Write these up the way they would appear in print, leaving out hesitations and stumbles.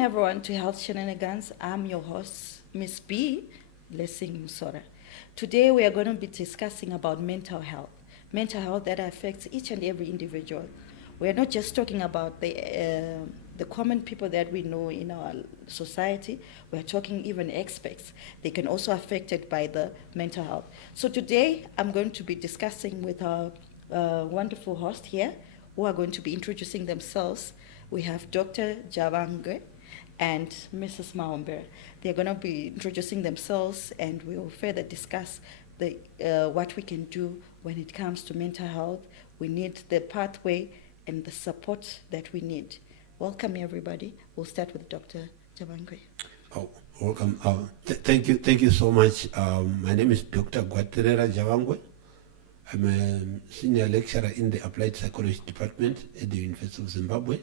everyone to Health Shenanigans. I'm your host, Miss B, Buci Musora. Today we are going to be discussing about mental health that affects each and every individual. We're not just talking about the common people that we know in our society. We're talking even experts. They can also affected by the mental health. So today I'm going to be discussing with our wonderful host here, who are going to be introducing themselves. We have Dr. Javangwe and Mrs. Mahombera. They're going to be introducing themselves, and we will further discuss what we can do when it comes to mental health. We need the pathway and the support that we need. Welcome, everybody. We'll start with Dr. Javangwe. Oh, welcome. Thank you so much. My name is Dr. Gwaterera Javangwe. I'm a senior lecturer in the Applied Psychology Department at the University of Zimbabwe.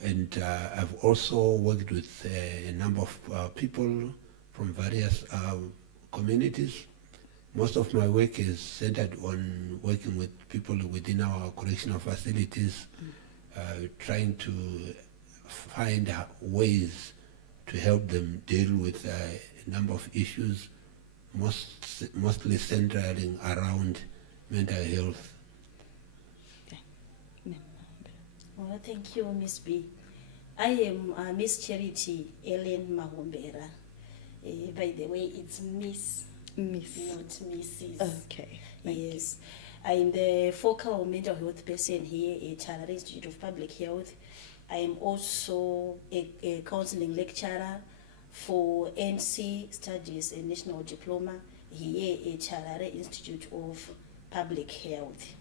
And I've also worked with a number of people from various communities. Most of my work is centered on working with people within our correctional facilities, trying to find ways to help them deal with a number of issues, mostly centering around mental health. Well, thank you, Miss B. I am Miss Charity Ellen Mahombera. By the way, it's Miss, not Mrs. Okay. Yes. I'm the focal mental health person here at Harare Institute of Public Health. I am also a counseling lecturer for NC Studies and National Diploma here at Harare Institute of Public Health.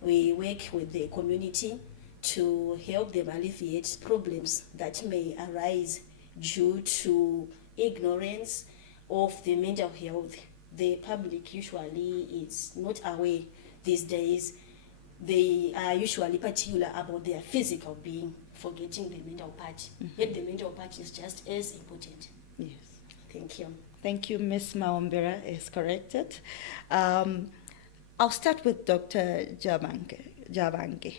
We work with the community to help them alleviate problems that may arise due to ignorance of the mental health. The public usually is not aware these days. They are usually particular about their physical being, forgetting the mental part. Yet the mental part is just as important. Yes. Thank you. Thank you, Ms. Mahombera is corrected. I'll start with Dr. Javangwe.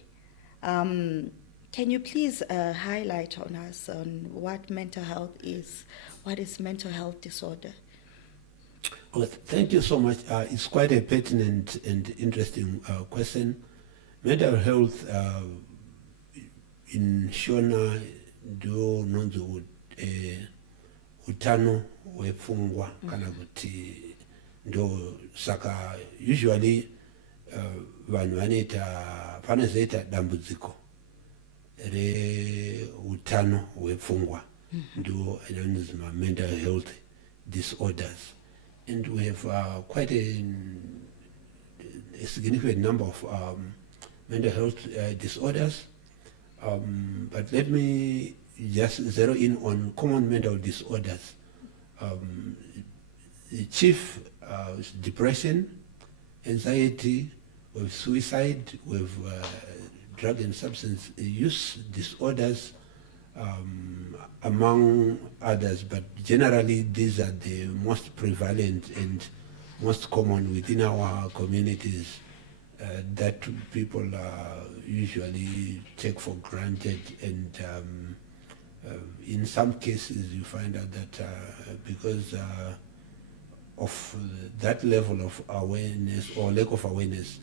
Can you please highlight on us on what mental health is? What is mental health disorder? Well, thank you so much. It's quite a pertinent and interesting question. Mental health in Shona do nonzo utano wepfungwa kana kuti ndo saka usually vanhu vanozoita dambudziko reutano hwepfungwa ndo anonzi mental health disorders, and we have quite a significant number of mental health disorders, but let me just zero in on common mental disorders. The chief is depression, anxiety, with suicide, with drug and substance use disorders, among others, but generally these are the most prevalent and most common within our communities that people usually take for granted, and in some cases you find out that because of that level of awareness or lack of awareness,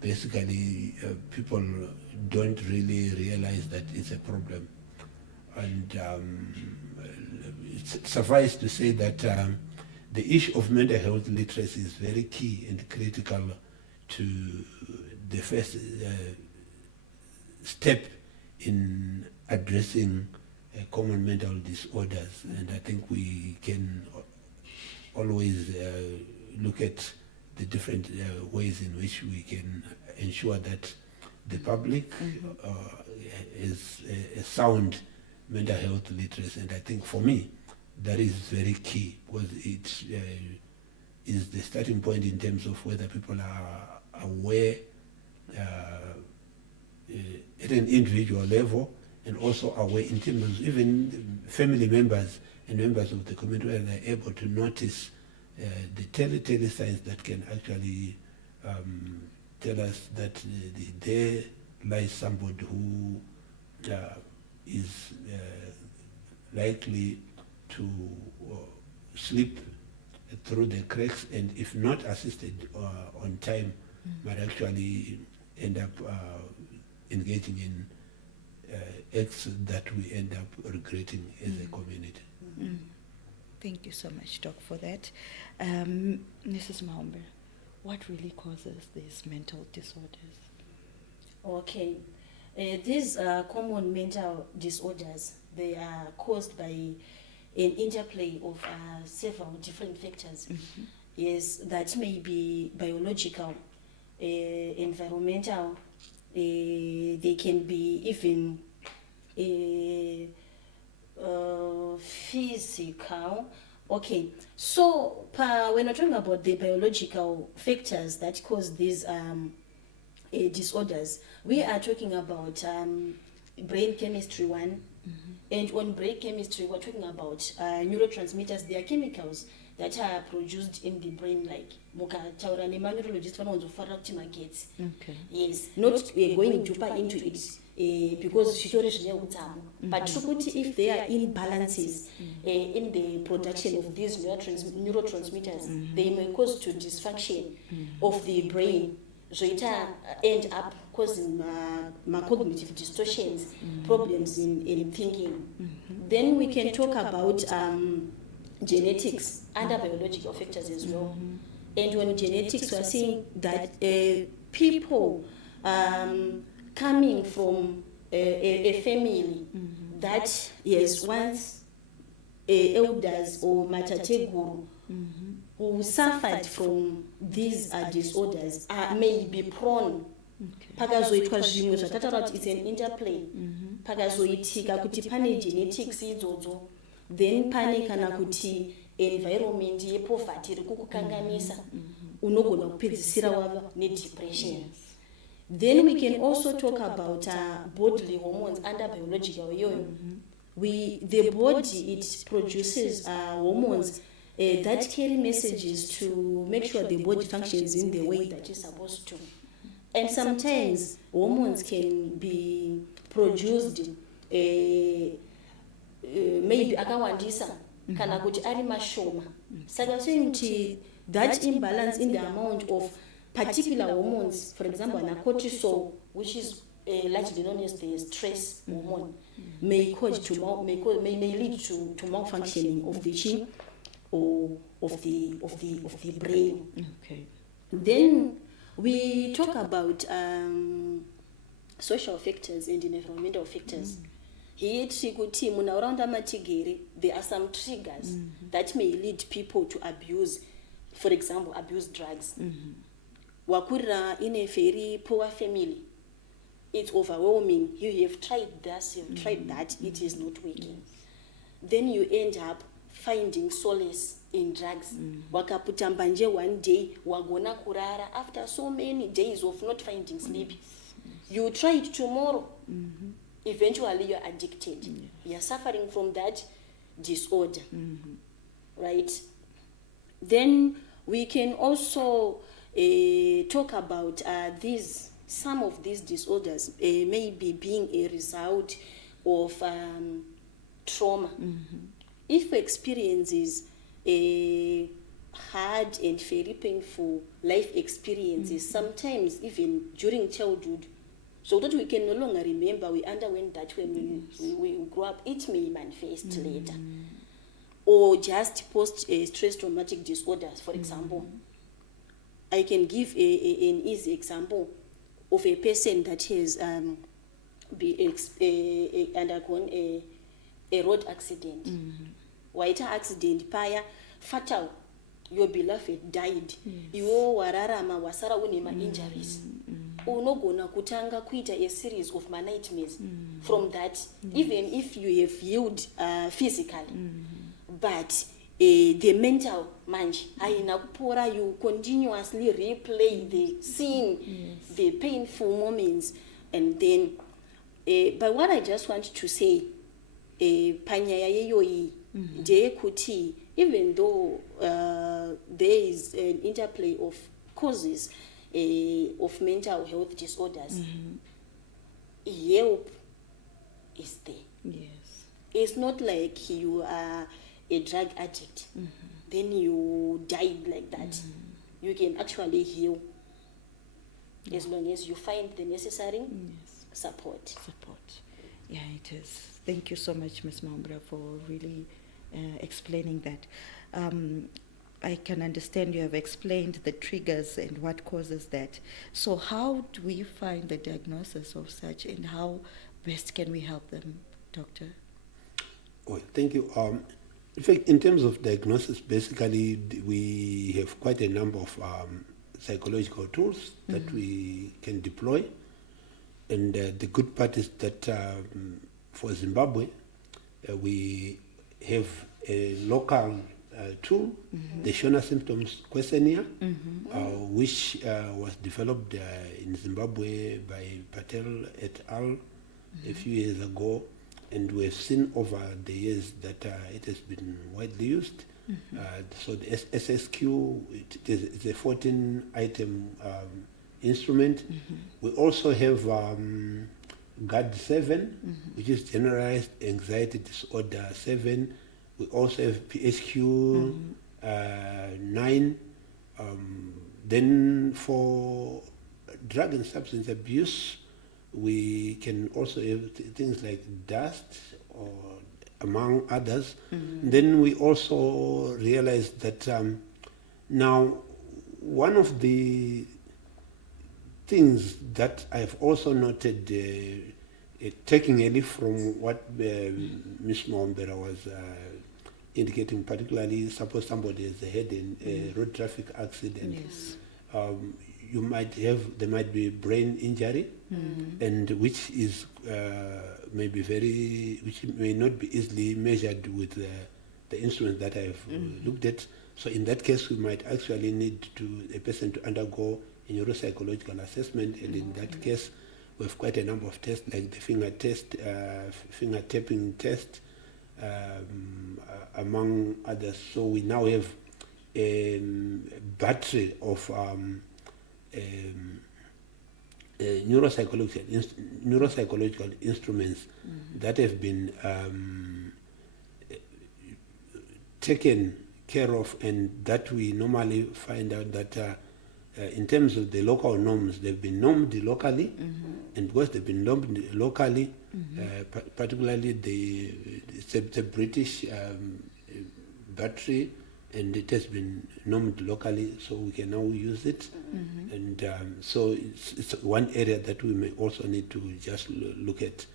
basically people don't really realize that it's a problem. And suffice to say that the issue of mental health literacy is very key and critical to the first step in addressing common mental disorders. And I think we can always look at the different ways in which we can ensure that the public is a sound mental health literacy. And I think for me, that is very key, because it is the starting point in terms of whether people are aware at an individual level, and also aware in terms of even family members and members of the community, where they're able to notice the telltale signs that can actually tell us that there lies somebody who is likely to slip through the cracks, and if not assisted on time, might actually end up engaging in acts that we end up regretting as a community. Thank you so much, Doc, for that. Mrs. Mahombera, what really causes these mental disorders? Okay. These common mental disorders, they are caused by an interplay of several different factors. Yes, that may be biological, environmental, they can be even physical. Okay, so when we're talking about the biological factors that cause these disorders, we are talking about brain chemistry one, and on brain chemistry we're talking about neurotransmitters. They are chemicals that are produced in the brain, like mukataura neurologist vanowanzofarira kuti magetsi. Yes, not going deeper into it because zvitori zvine utsamu, but kuti if there are imbalances in the production of these neurotransmitters, they may cause to dysfunction of the brain. Zoita end up causing cognitive distortions, problems in thinking. Then we can talk about genetics, under biological factors as well. And when genetics, we are seeing that people coming from a family that yes, once elders or matateguru who suffered from these disorders may be prone. Pakazoitwa zvimwe zvatataura kuti it's an interplay. Pakazoitika kuti pane genetics idzodzo, then pane kana kuti environment yepoverty iri kukukanganisa, unogona kupedzisira wava nedepression. Then we can also talk about bodily hormones under biological iyoyo. The body, it produces hormones that carry messages to make sure the body functions in the way that it's supposed to. And sometimes hormones can be produced maybe akawandisa kana kuti ari mashoma. Saka saying that imbalance in the amount of particular hormones, for example, cortisol, which is largely known as the stress hormone, may lead to malfunctioning of the chin or of the brain. Okay. Then we talk about social factors and environmental factors. Here there are some triggers that may lead people to abuse, for example, abuse drugs. Wakura in a very poor family, it's overwhelming. You have tried this, you've tried that, it is not working. Then you end up finding solace in drugs. Wakaputa mbanje one day, wagona kurara after so many days of not finding sleep. You try it tomorrow. Eventually you're addicted. You're suffering from that disorder. Right? Then we can also talk about some of these disorders maybe being a result of trauma. If we experiences hard and very painful life experiences, sometimes even during childhood, so that we can no longer remember we underwent that when we grow up, it may manifest later. Or just post-stress traumatic disorders, for example. I can give an easy example of a person that has undergone a road accident. Waita accident paya fatal, your beloved died. Iwo wararama wasara unema injuries. Unogona kutanga kuita a series of nightmares from that, even if you have healed physically. But the mental manji haina kupora, you continuously replay the scene, the painful moments. And then but what I just want to say, panyaya yeyoyi de kuti, even though there is an interplay of causes of mental health disorders, help is there. Yes. It's not like you are a drug addict, then you died like that. You can actually heal as long as you find the necessary support. Yeah, it is. Thank you so much, Ms. Mahombera, for really explaining that. I can understand you have explained the triggers and what causes that. So how do we find the diagnosis of such, and how best can we help them, doctor? Well, thank you. In fact, in terms of diagnosis, basically we have quite a number of psychological tools that we can deploy. And the good part is that for Zimbabwe, we have a local tool, the Shona Symptoms Questionnaire, which was developed in Zimbabwe by Patel et al. A few years ago. And we've seen over the years that it has been widely used. So the SSQ, it's a 14-item instrument. We also have GAD-7, which is Generalized Anxiety Disorder 7. We also have PHQ 9. Then for drug and substance abuse, we can also have things like dust, or among others. Then we also realized that now one of the things that I've also noted, taking a leaf from what Ms. Mahombera was indicating, particularly suppose somebody has had a road traffic accident. Yes. There might be brain injury, and which is which may not be easily measured with the instrument that I've looked at. So in that case, we might actually need a person to undergo a neuropsychological assessment, and in that case, we have quite a number of tests, like the finger test, finger tapping test, among others. So we now have a battery of neuropsychological instruments that have been taken care of, and that we normally find out that in terms of the local norms, they've been normed locally, and because they've been normed locally, particularly it's a British battery, and it has been normed locally, so we can now use it. And so it's one area that we may also need to just look at,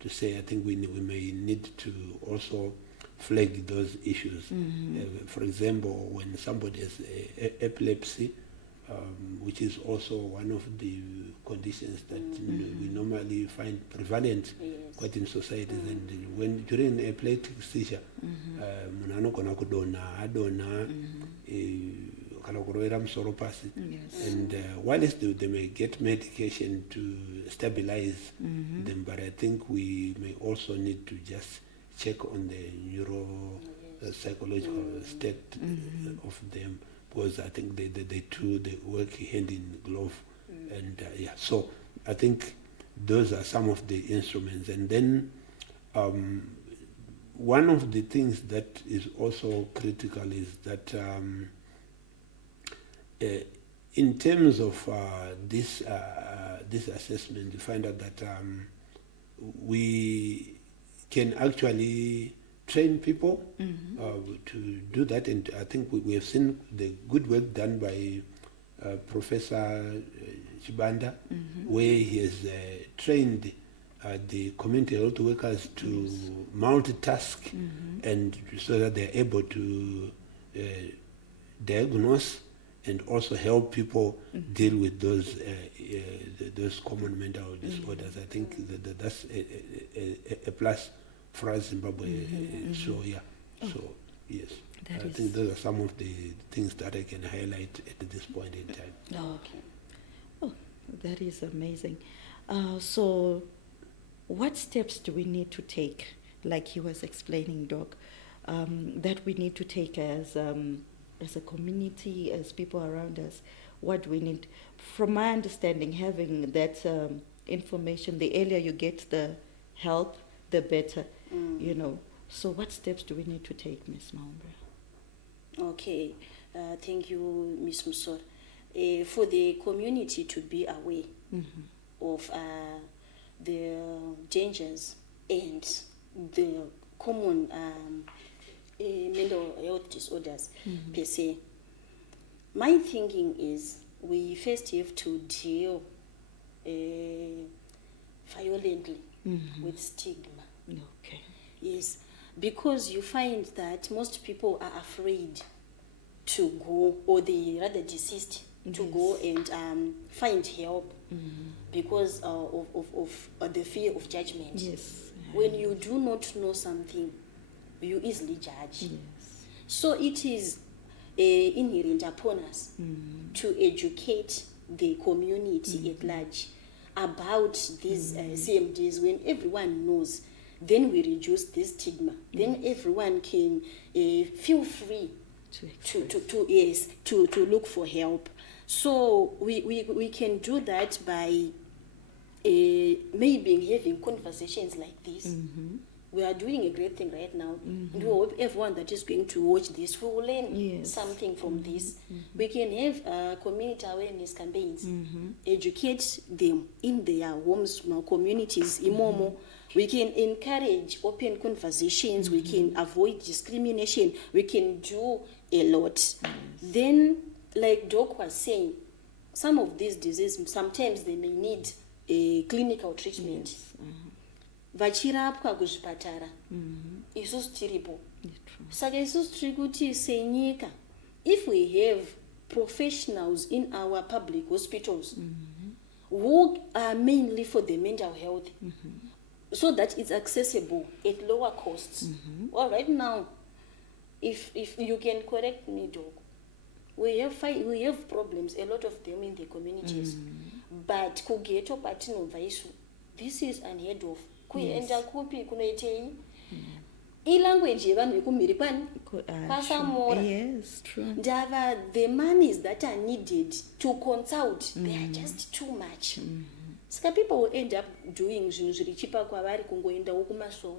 to say, I think we may need to also flag those issues. For example, when somebody has epilepsy, which is also one of the conditions that we normally find prevalent quite in societies, and when during an epileptic seizure, munhu anogona adona kana kurovera musoro pasi, and whilst they may get medication to stabilize them, but I think we may also need to just check on the neuropsychological state of them, because I think they work hand in glove. And so I think those are some of the instruments. And then one of the things that is also critical is that in terms of this assessment, you find out that we can actually train people to do that, and I think we have seen the good work done by Professor Chibanda, where he has trained the community health workers to multitask, and so that they're able to diagnose and also help people deal with those common mental disorders. I think that's a plus for us, Zimbabwe. So yes, I think those are some of the things that I can highlight at this point in time. Oh, that is amazing. So what steps do we need to take, like he was explaining, Doc, that we need to take as a community, as people around us? What we need? From my understanding, having that information, the earlier you get the help, the better. you know. So what steps do we need to take, Ms. Mahombera? Okay, thank you, Ms. Musora. For the community to be aware of the dangers and the common mental health disorders per se, my thinking is we first have to deal violently with stigma. Okay. Yes, because you find that most people are afraid to go, or they rather desist to go and find help because of the fear of judgment. Yes. When you do not know something, you easily judge. Yes. So it is inherent upon us to educate the community at large about these CMDs. When everyone knows, then we reduce this stigma. Then everyone can feel free to look for help. So we can do that by maybe having conversations like this. We are doing a great thing right now. And we hope everyone that is going to watch this will learn something from this. We can have community awareness campaigns, educate them in their homes, communities, imomo. We can encourage open conversations. We can avoid discrimination. We can do a lot. Then, like Doc was saying, some of these diseases, sometimes they may need a clinical treatment. Vachirapwa kuzvipatara isusu tiripo. Saka isusu tiri kuti senyika, if we have professionals in our public hospitals who are mainly for the mental health, so that it's accessible at lower costs. Well, right now, if you can correct me, Doc, we have problems, a lot of them in the communities. But kugeto patino vaisu, this is unheard of. Kuenda kupi kunoitei. Language yevanhu vekumhiri kwani kwasamora. Yes, true. Ndava, the monies that are needed to consult, they are just too much. Saka people will end up doing zvinhu zviri chipa kwavari kungoendawo kumasowe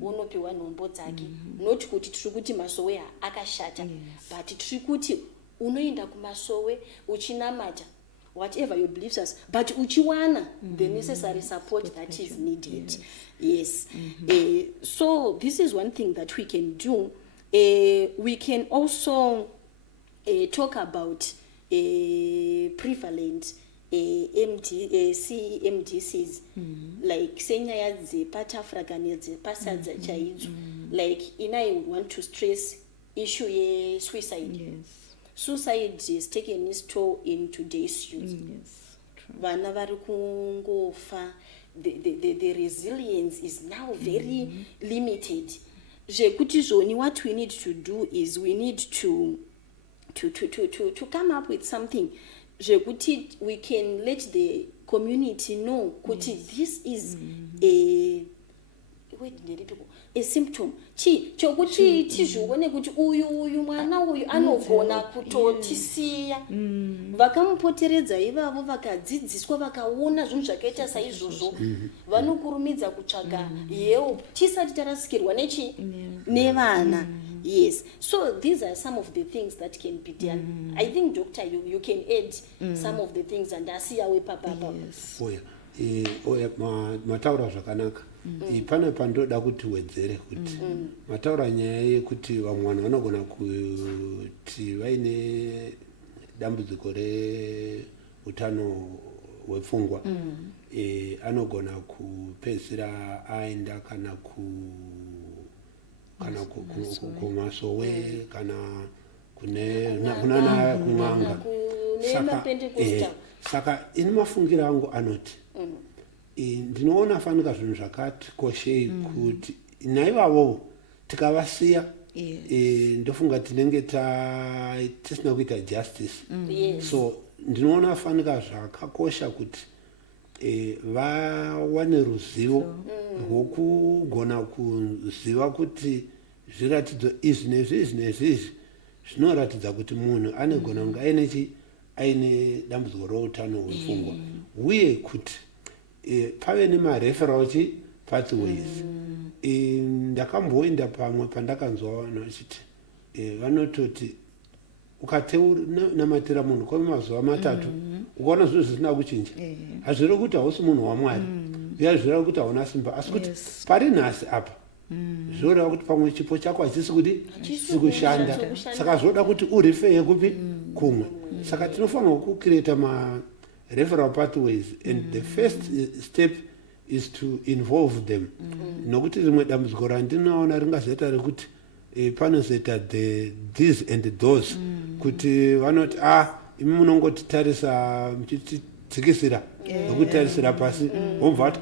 wonopiwa nhombo dzake. Not kuti tiri kuti masowe akashata, but tiri kuti unoenda kumasowe uchinamata whatever your beliefs are, but uchiwana the necessary support that is needed. Yes. So this is one thing that we can do. We can also talk about prevalent CMDCs, like senyaya dzepatafrika nedzepasadza chaidzo. Like I want to stress issue ye suicide. Yes. Suicide is taking its toll in today's youth. Yes, true. Vana vari kungofa. The resilience is now very limited. Zvekuti zvoni, what we need to do is we need to come up with something. Zvekuti we can let the community know kuti this is a symptom. Chokuti tizvione kuti uyu mwana uyu anogona kutotisiya. Vakamupoteredza ivavo vakadzidziswa vakaona zvinhu zvakaita saizvozvo, vanokurumidza kutsvaga help tisati tarasikirwa nevana. Yes. So these are some of the things that can be done. I think, Doctor, you can add some of the things and asiya wepapapa. Yes. Oya mataura zvakanaka. Pana pandoda kuti wedzere kuti mataura nyaya yekuti vamwe vanhu vanogona kuti vaine dambudziko reutano hwepfungwa, anogona kupedzisira aenda kana kumasowe kana kunana kumwanga. Saka ini mafungiro angu anoti ndinoona fanika zvinhu zvakati koshei kuti naivavo tikavasiya ndofunga tinenge tisina kuita justice. So ndinoona fanika zvakakosha kuti vawane ruzivo rwokugona kuziva kuti zviratidzo izvi nezvi zvinoratidza kuti munhu anogona kunge aine dambudziko routano hwepfungwa, uye kuti pave nemareferral pathways. Ndakamboenda pamwe pandakanzwa vanhu vachiti vanototi ukatenamatira munhu kwemazuva matatu ukaona zvinhu zvisina kuchinja, hazvireva kuti hausi munhu waMwari, uye hazvireva kuti hauna simba, asi kuti pari nhasi apa zvoreva kuti pamwe chipo chako hachisi kuti sikushanda, saka zvoda kuti urifeye kupi kumwe. Saka tinofanirwa kucreata ma-referral pathways, and the first step is to involve them. Nokuti rimwe dambudziko randinoona ringazoita rekuti panozoita these and those, kuti vanoti imi munongotitarisa muchitidzikisira nokutarisira pasi, wobva vati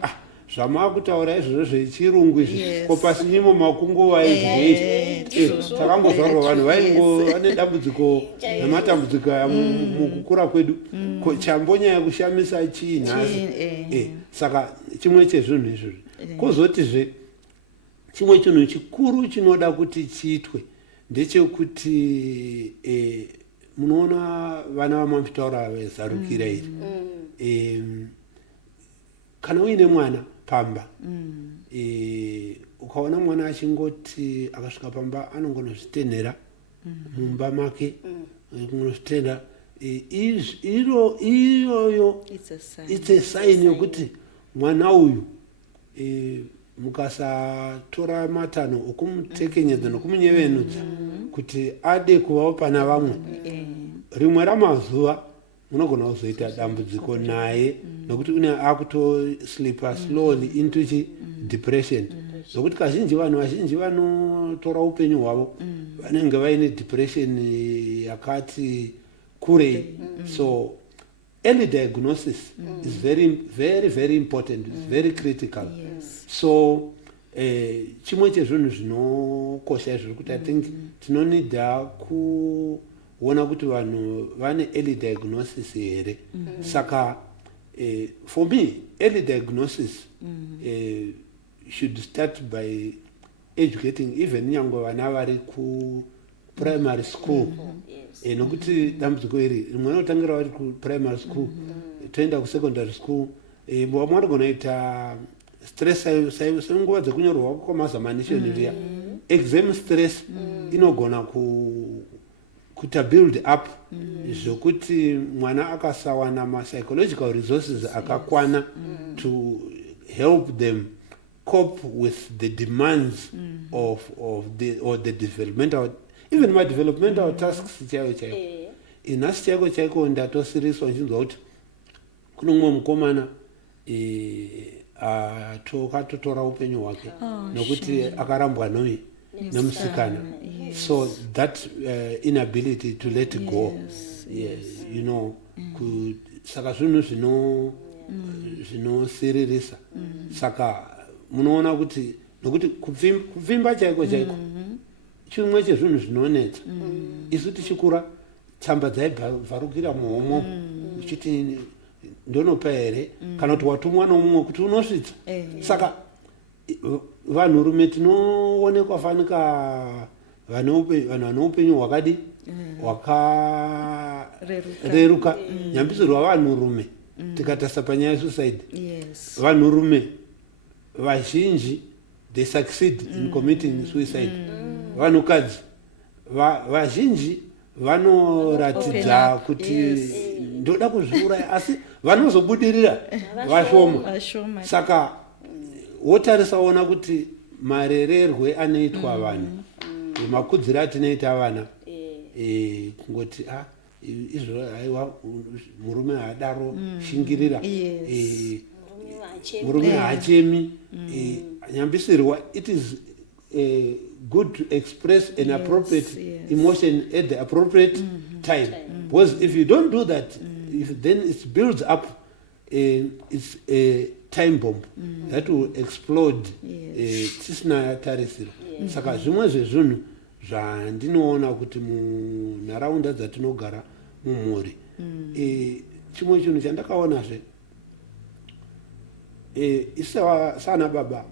zvamavakutaura izvozvo zvechirungu izvi ko pasi nyimo makungo vaizvei. Takangozvarwa vanhu vane dambudziko nematambudziko mukukura kwedu, chambonyaya kushamisa chii nhasi. Saka chimwe chezvinhu izvozvo. Kozotizve chimwe chinhu chikuru chinoda kuti chiitwe ndechekuti munoona vana vamamitaura vezarukira iri, kana uine mwana pamba, ukaona mwana achingoti akasvika pamba anongonozvitenhera mumba make, kunozvitenhera, iyoyo it's a sign yokuti mwana uyu mukasatora matanho okumutekenyedza nokumunyevenudza kuti ade kuvawo pana vamwe, rimwe ramazuva munogona kuzoita dambudziko naye, nokuti une akutoslipa slowly into depression. Nokuti kazhinji vanhu vazhinji vanotora upenyu hwavo vanenge vaine depression yakati kurei. So early diagnosis is very, very, very important. It's very critical. So chimwe chezvinhu zvinokosha izvozvo kuti I think tinonida kuona kuti vanhu vane early diagnosis here. Saka for me early diagnosis should start by educating even nyangwe vana vari ku primary school. Nokuti dambudziko iri rimwe rinotangira vari ku primary school, toenda ku secondary school, vamwe vanogona kuita stress senguva dzekunyorwa kwamazamanishoni riya, exam stress inogona kuita build up zvokuti mwana akasawana ma-psychological resources akakwana to help them cope with the demands of the developmental, even ma-developmental tasks chaiwo chaiwo. Nhasi chaiko chaiko ndatosiriswa nchinzwa kuti kuno mumwe mukomana akatotora upenyu hwake nokuti akarambwa nemusikana. So that inability to let go, you know, saka zvinhu zvinosiririsa. Saka munoona kuti nokuti kuvimba chaiko chaiko chimwe chezvinhu zvinonetsa. Isu tichikura tsamba dzaibvarukira muhomo uchiti ndonopa here, kana kuti watumwa nomumwe kuti unosvitsa. Saka vanhurume tinoonekwa fanika vanhu vane upenyu hwakadi hwakareruka. Nyambisirwa vanhurume tikatarisa panyaya yesuicide, vanhurume vazhinji they succeed in committing suicide. Vanhukadzi vazhinji vanoratidza kuti ndoda kuzviuraya, asi vanozobudirira vashoma. Saka wotarisaona kuti marererwe anoitwa vanhu, makudziro atinoita vana, kungoti izvo haiwa murume haadaro shingirira, murume haachemi. Nyambisirwa it is good to express an appropriate emotion at the appropriate time, because if you don't do that, then it builds up, it's a time bomb that will explode tisina tarisiro. Saka zvimwe zvezvinhu zvandinoona kuti munharaunda dzatinogara mumhuri, chimwe chinhu chandakaonazve, isana baba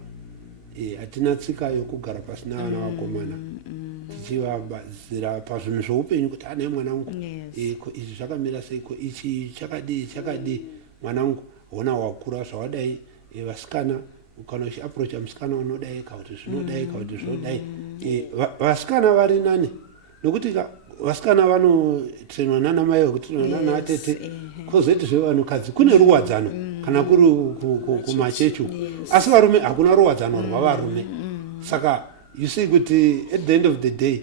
hatina tsika yokugara pasina vana vakomana tichivabazira pazvinhu zveupenyu kuti ane mwanangu, izvi zvakamira seiko, ichi chakadii, mwanangu ona wakura zvawadai, vasikana kana uchiaprocha musikana unodai kauti zvinodai kauti zvinodai vasikana vari nani nokuti vasikana vanotrenwa nana mai vakutrenwa nana atete kwozoitizve vanhukadzi kune ruwadzano kana kuri kumachechu asi varume hakuna ruwadzano rwavarume saka you see kuti at the end of the day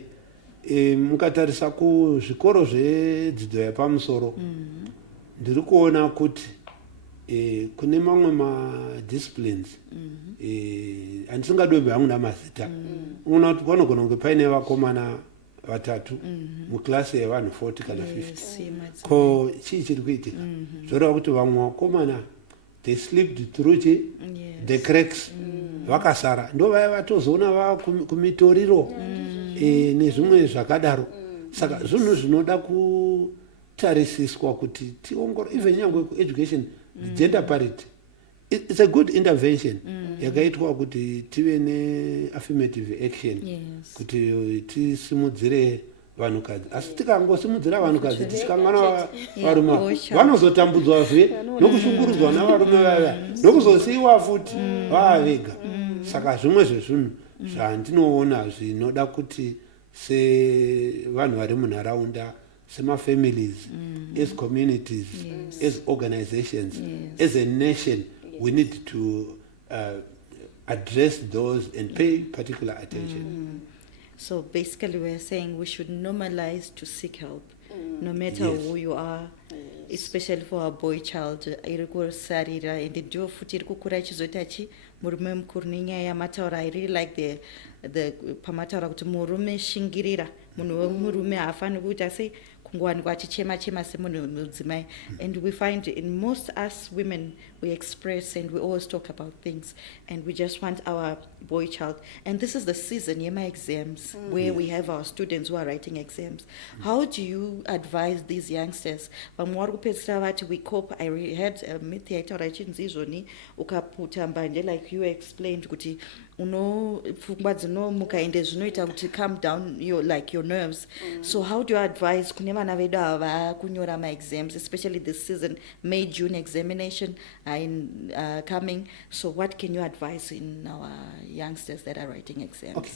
mukatarisa kuzvikoro zvedzidzo yapamusoro ndiri kuona kuti kune mamwe madisciplines handisingadombi hangu namazita unoona kuti panogona kunge paine vakomana vatatu muklasi yevanhu 40 kana 50 ko chii chiri kuitika zvoreva kuti vamwe vakomana they slipped through the cracks vakasara ndo vaya vatozoona vava kumitoriro nezvimwe zvakadaro saka zvinhu zvinoda kutarisiswa kuti tiongoro even nyangwe kueducation gender parity it's a good intervention yakaitwa kuti tive neaffirmative action kuti tisimudzire vanhukadzi asi tikangosimudzira vanhukadzi tisikangana varume vanozotambudzwazve nokushungurudzwa navarume vaya nokuzosiyiwa futi vava vega saka zvimwe zvezvinhu zvandinoona zvinoda kuti sevanhu vari munharaunda semafamilies as communities as organizations as a nation we need to address those and pay particular attention. So basically we're saying we should normalize to seek help no matter who you are, especially for a boy child iri kusarira and ndio futi iri kukura ichizoita chi murume mukuru nenyaya yamataura I really like the pamataura kuti murume shingirira munhu wemurume haafani kuita sei kungowanikwa achichema semunhu mudzimai and we find in most us women we express and we always talk about things and we just want our boy child and this is the season yema exams where we have our students who are writing exams. How do you advise these youngsters vamwe vari kupedzisira vati we cope I had a myth yaitaura ichinzi izvoni ukaputa mbanje like you explained kuti pfungwa dzinomuka ende zvinoita kuti calm down your nerves. So how do you advise kune vana vedu ava kunyora ma-exams especially this season May June examination are coming, so what can you advise in our youngsters that are writing exams? Okay.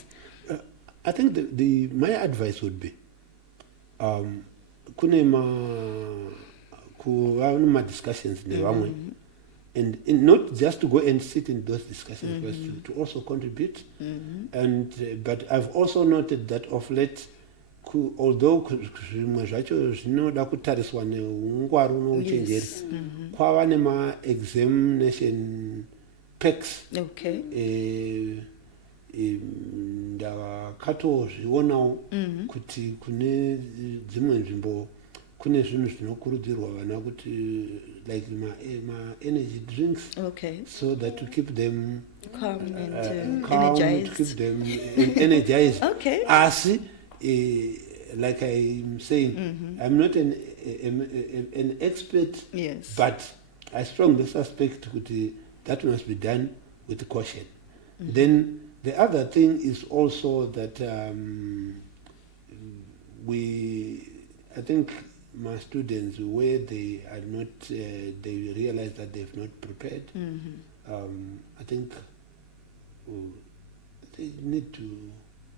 I think my advice would be kune ma discussions nevamwe and not just to go and sit in those discussions but to also contribute and but I've also noted that of late although zvimwe zvacho zvinoda kutariswa neungwaru nouchenjeri kwava nema-examination packs ndakatozvionawo kuti kune dzimwe nzvimbo kune zvinhu zvinokurudzirwa vana kuti like ma-energy drinks so that to keep them calm and energized. To keep them energized. Asi like I'm saying, I'm not an expert, but I strongly suspect that must be done with caution. Then the other thing is also that I think my students, where they are not, they realize that they've not prepared. I think they need to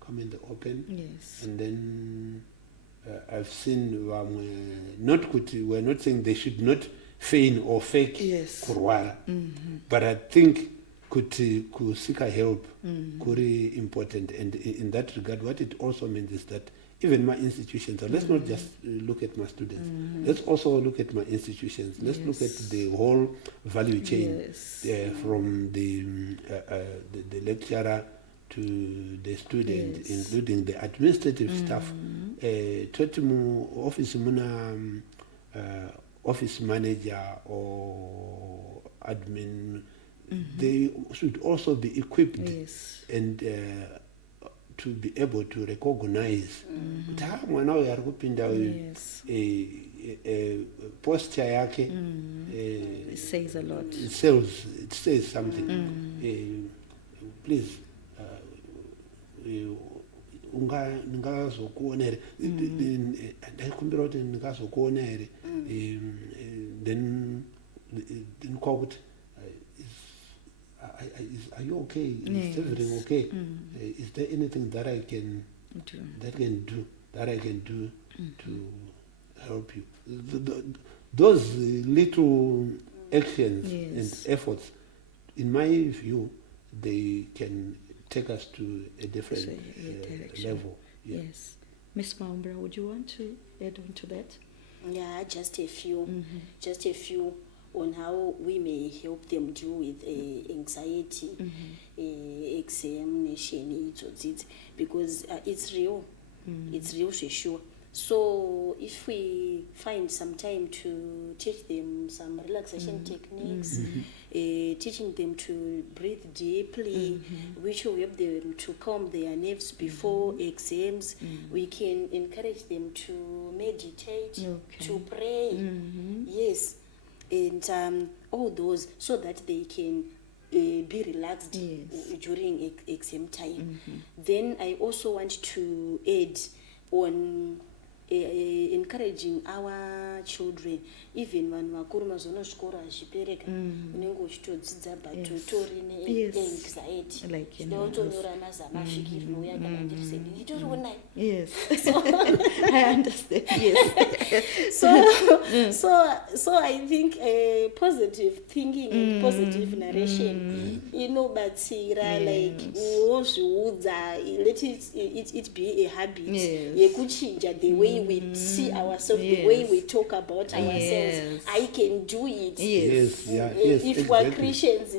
come in the open, and then I've seen we're not saying they should not feign or fake kurwara, but I think kusika help kuri important, and in that regard what it also means is that even my institutions, so let's not just look at my students, let's also look at my institutions, let's look at the whole value chain, from the lecturer to the student, including the administrative staff. Totimu office muna office manager or admin, they should also be equipped and to be able to recognize mwana uyu ari kupinda posture yake it says a lot. It says something. Please ndingazokuona here ndaikumbira kuti ndingazokuona here then kwakuti are you okay? Is everything okay? Is there anything that I can do to help you? Those little actions and efforts, in my view, they can take us to a different level. Yeah. Yes. Miss Mahombera, would you want to add on to that? Yeah, just a few on how we may help them deal with anxiety, examination, because it's real. It's real for sure. So if we find some time to teach them some relaxation techniques, teaching them to breathe deeply, which will help them to calm their nerves before exams, we can encourage them to meditate, to pray, yes, and all those, so that they can be relaxed during exam time. Then I also want to add on encouraging our children, even when vakuru mazonosvikora zvipereka unenge uchitodzidza but utori neanxiety chidautonora mazama asvikiri nouya kana ndirisei ndichitorionai. Yes. I understand. Yes. So I think positive thinking and positive narration inobatsira, like wozviudza, let it be a habit yekuchinja the way we see ourselves, the way we talk about ourselves. I can do it. If we're Christians,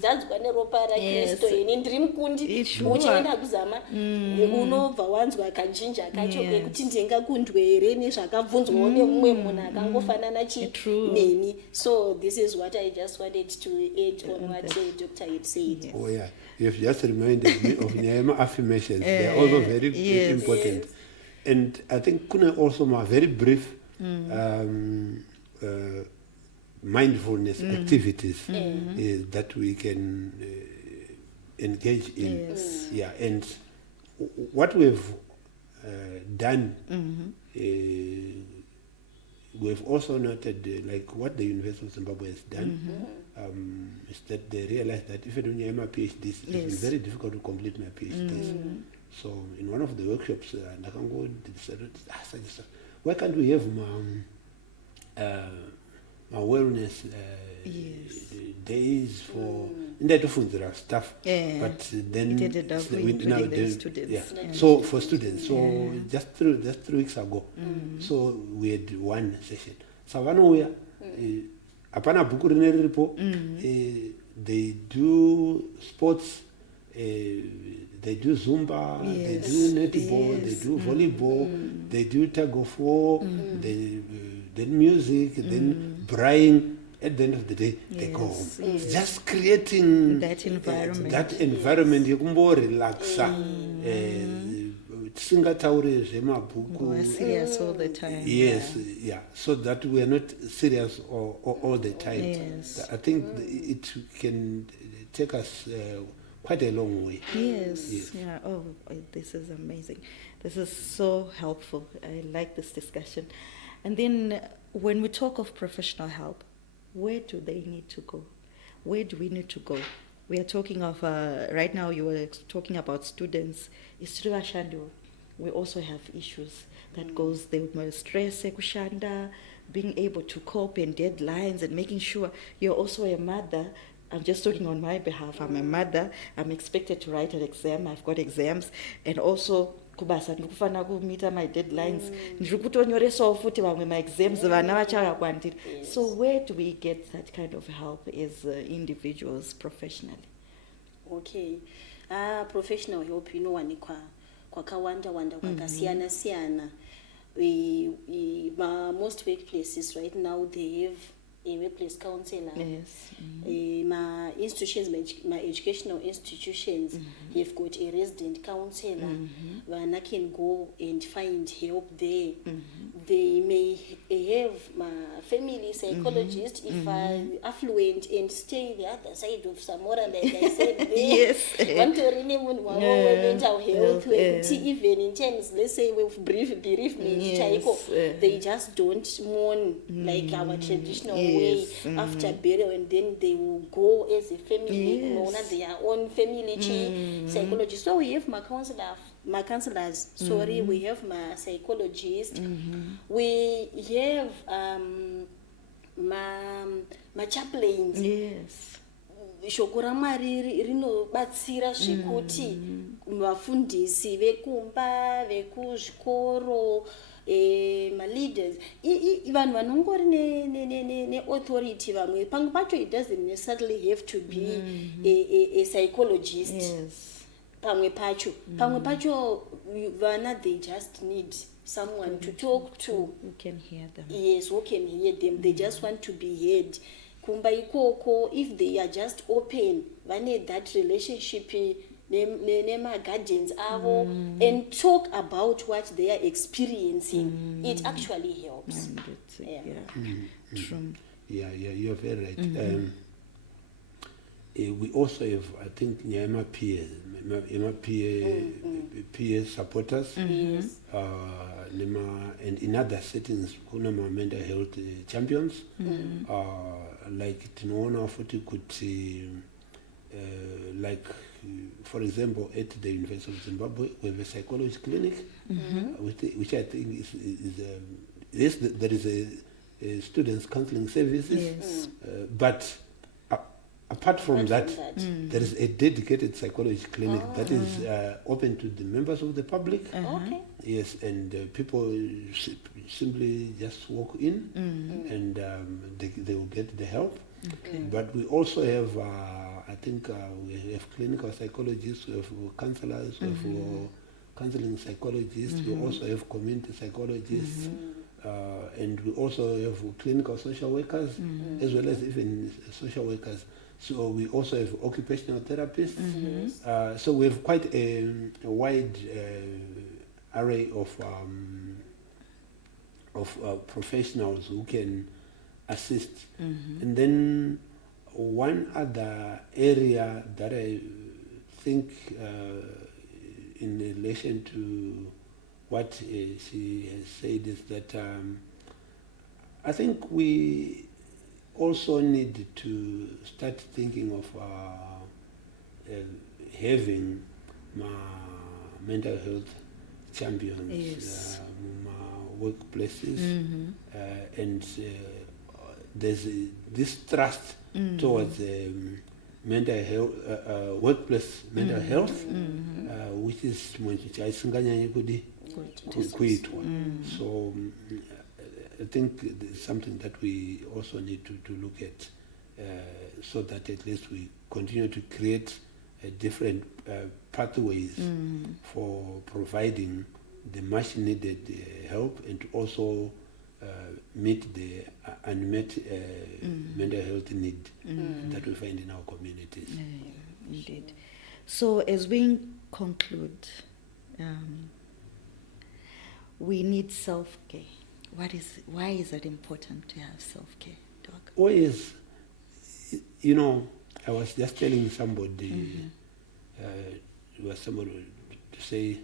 zadzwa neropa raKristu ini ndiri mukundi uchaenda kuzama unobva wanzwa kachinja kacho kekuti ndingakundwe here nezvakabvunzwawo nemumwe munhu akangofanana neni. So this is what I just wanted to add on what Dr. had said. Oh yeah, you've just reminded me of Nyama affirmations. They are also very important. And I think kuna also my very brief mindfulness activities that we can engage in. Yeah, and what we've done, we've also noted like what the University of Zimbabwe has done, is that they realized that even when you're my PhDs, it's been very difficult to complete my PhDs. So in one of the workshops, Nakango decided, why can't we have my wellness days for stuff, but then students. So for students, so just 3 weeks ago, so we had one session. Savanoya, apana buku rineripo, they do sports. They do Zumba, they do netball, they do volleyball, they do tug of war, then music, then brain. At the end of the day, they go home. Just creating that environment. That environment, you can more relax. Singatauri zemabhuku. Serious all the time. Yes, so that we are not serious all the time. Yes. I think it can take us quite a long way. Yes. Yeah. Oh, this is amazing. This is so helpful. I like this discussion. And then when we talk of professional help, where do they need to go? Where do we need to go? We are talking of, right now you were talking about students. We also have issues that goes there with stress, kushanda, being able to cope and deadlines and making sure you're also a mother. I'm just talking on my behalf. I'm a mother. I'm expected to write an exam. I've got exams. And also, kubasa ndikufana kumita my deadlines. Ndikutonyoresawo futi vamwe my exams vana vachakakwandira. So where do we get that kind of help as individuals professionally? Okay. Professional help inowanikwa kwakawanda kwakasiyana siyana. Most workplaces right now, they have a workplace counselor. Yes. My institutions, my educational institutions, have got a resident counselor. Where I can go and find help there. they may have my family psychologist if I'm affluent and stay the other side of Samora, like I said there. Yes. Want to rename one mental health, even in terms, let's say, with bereavement, Yes. they just don't mourn like our traditional way after burial, and then they will go as a family, you know, not their own family psychologist. So we have my counselors, we have my psychologist, we have my chaplains. Yes. Shoko ramwari rinobatsira zvekuti vafundisi vekumba vekuzvikoro ma-leaders vanhu vanongori ne-authority vamwe pamwe pacho it doesn't necessarily have to be a psychologist. Yes. Pamwe pacho vana they just need someone to talk to who can hear them. Yes, who can hear them. They just want to be heard. Kumba ikoko, if they are just open, vane that relationship nema guardians avo and talk about what they are experiencing, it actually helps. True. Yeah, you're very right. We also have, I think, Nyama peers, peer supporters, Yes. and in other settings, kuna ma mental health champions, like tunaona futhi kuti, like for example, at the University of Zimbabwe, we have a psychology clinic, which I think is there is a students counseling services, Yes. but apart from that, there is a dedicated psychology clinic that is open to the members of the public. Okay. Yes, and people simply just walk in and they will get the help. Okay. But we also have, I think, we have clinical psychologists, we have counselors, we have counseling psychologists, we also have community psychologists, and we also have clinical social workers, as well as even social workers. So we also have occupational therapists. So we have quite a wide array of professionals who can assist. And then one other area that I think in relation to what she has said is that I think we also need to start thinking of having mental health champions, Yes. workplaces, and there's this trust towards mental health, workplace mental health, which is aisinganyanyi kuitwa. So I think it's something that we also need to look at, so that at least we continue to create different pathways for providing the much needed help, and to also meet the unmet mental health need that we find in our communities. Indeed. So as we conclude, we need self-care. Why is it important to have self-care, Doc? Oh yes, I was just telling somebody, was somebody to say,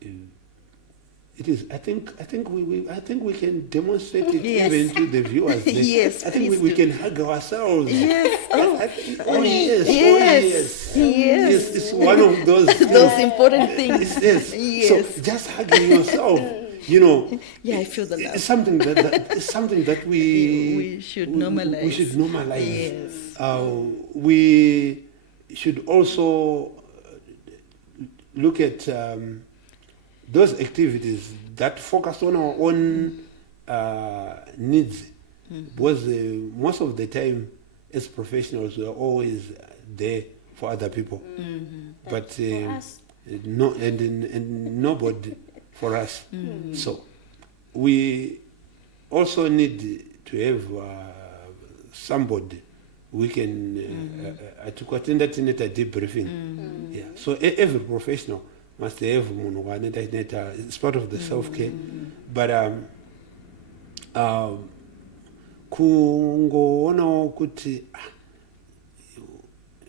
it is. I think we can demonstrate it Yes. even to the viewers. Yes, I think please we do. can hug ourselves. Yes. Yes. Yes. It's one of those Important things. Yes. Yes. So just hugging yourself. Yeah, I feel the love. It's something that we should normalize. We should normalize. Yes. We should also look at those activities that focus on our own needs, because most of the time, as professionals, we are always there for other people, but for us. no, and nobody for us. So we also need to have somebody we can to attend that in a debriefing. Yeah. So every professional must have munhu wanoita chinoita, it's part of the self-care. But kungoonawo kuti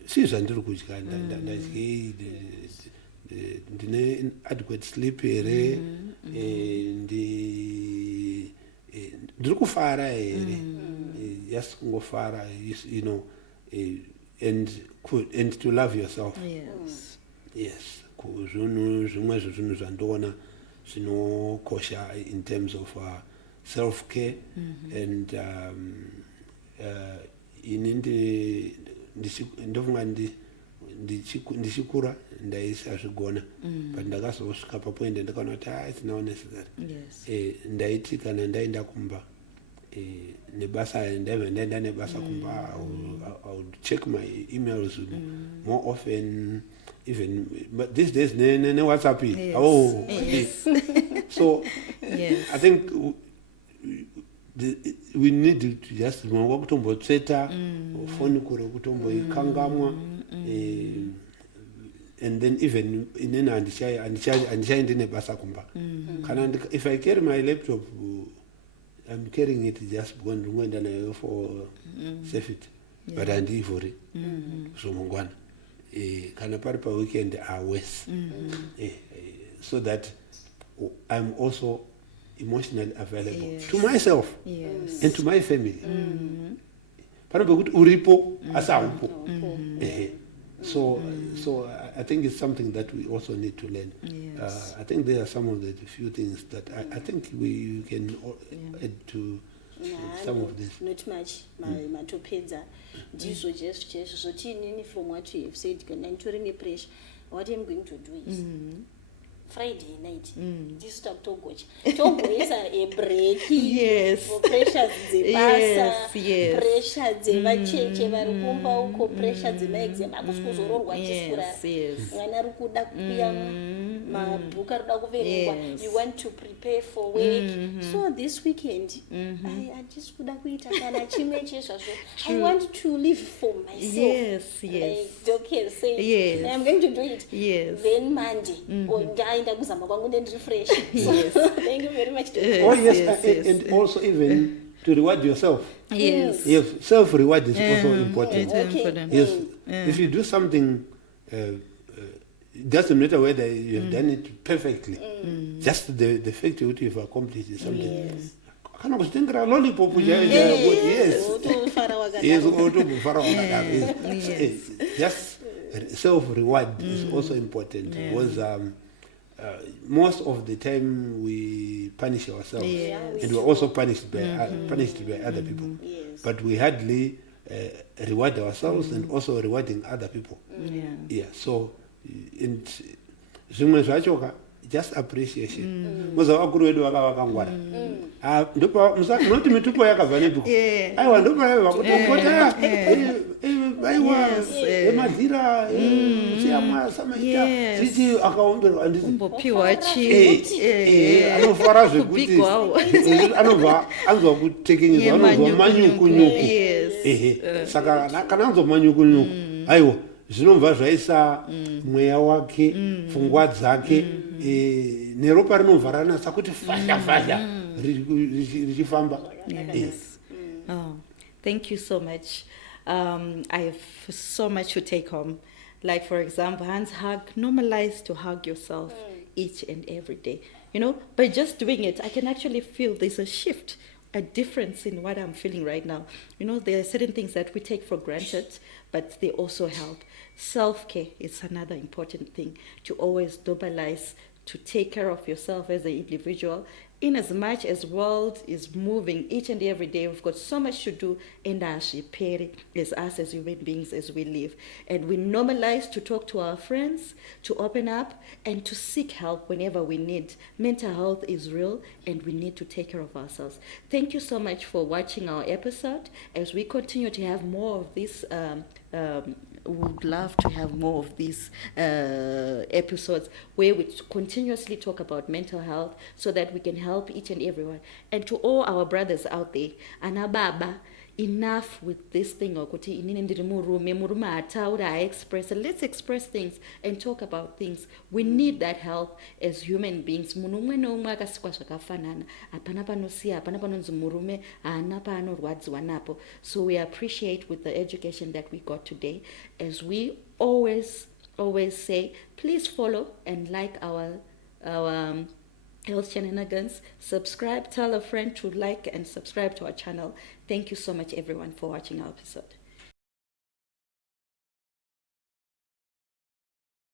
sii zvandiri kudya, ndadye ndine adequate sleep here, ndiri kufara here, just kungofara, you know, and to love yourself. Yes, zvimwe zvezvinhu zvandoona zvinokosha in terms of self-care. And ini ndofunga ndichikura ndaisazvigona, but ndakazosvika papoint ndakaona kuti it's now necessary. Ndaiti kana ndaenda kumba nebasa, ndaenda nebasa kumba, I would check my emails more often, even, but these days ne WhatsApp. So I think we need to just kutombotsveta phone kure kutomboikangamwa, and then even ineni handichaendi nebasa kumba. Kana if I carry my laptop, I'm carrying it just because ndingoenda nayo for safety, but handivhuri zvomongwana. Kana pari pa weekend worse, so that I'm also emotionally available to myself and to my family. Panobe kuti uripo asi haupo. So I think it's something that we also need to learn. I think there are some of the few things that I think we can add to some of this. Not much. Matopedza. Ndizvo jesu zvotiinini from what you have said, kana nditori pressure, what I'm going to do is Friday night, this time togocha a break for pressures dzebasa, pressure dzevacheche vari kumba uko, pressure dzemaexam akusikuzororwa chikurara, mwana ari kuda kuuya, mabhuku ari kuda kuverengwa, you want to prepare for work. So this weekend handisi kuda kuita kana chimwe chezvazvo. I want to live for myself. Like Doc said, I'm going to do it. Then Monday or ndaenda kuzamba kwangu ndi refresh. Thank you very much. And also even to reward yourself. Yes, self reward is also important. Yes, if you do something, it doesn't matter whether you have done it perfectly. Just the fact that you've accomplished is something. Kana kuzitengera lollipop just self reward is also important, because most of the time we punish ourselves, and we're also punished by other people, but we hardly reward ourselves and also rewarding other people. So zvimwe zvachoka just appreciation. Moza wakuru wedu wakangwara. Ndopa munoti mitupo yakabva nepiko. Aiwa ndopa vakutopota. Aiwa emadhira siyamwa samaita. Sisi akaomberwa andisi. Umbopiwa chi. Anofara zvekuti. Anobva anzwa kutekenyezwa, anozwa manyukunyuku. Saka kana anzwa manyukunyuku. Aiwa zvinobva zvaisa mweya wake, pfungwa dzake, neropa rinobva ranasa kuti fasha richifamba. Thank you so much. I have so much to take home. Like, for example, Hans hug, normalize to hug yourself each and every day. You know, by just doing it, I can actually feel there's a shift, a difference in what I'm feeling right now. You know, there are certain things that we take for granted, but they also help. Self-care is another important thing, to always normalize, to take care of yourself as an individual. In as much as world is moving each and every day, we've got so much to do, and as us as human beings as we live. And we normalize to talk to our friends, to open up, and to seek help whenever we need. Mental health is real, and we need to take care of ourselves. Thank you so much for watching our episode. As we continue to have more of this, we would love to have more of these episodes where we continuously talk about mental health, so that we can help each and everyone. And to all our brothers out there, Anababa, enough with this thing okuthi inini ndiri murume hataura haexpress. Let's express things and talk about things. We need that help as human beings. Munhu umwe neumwe akasikwa zvakafanana, hapana panosiya, hapana panonzi murume haana paanorwadziwa napo. So we appreciate with the education that we got today. As we always say, please follow and like our Health Shenanigans. Subscribe, tell a friend to like and subscribe to our channel. Thank you so much, everyone, for watching our episode.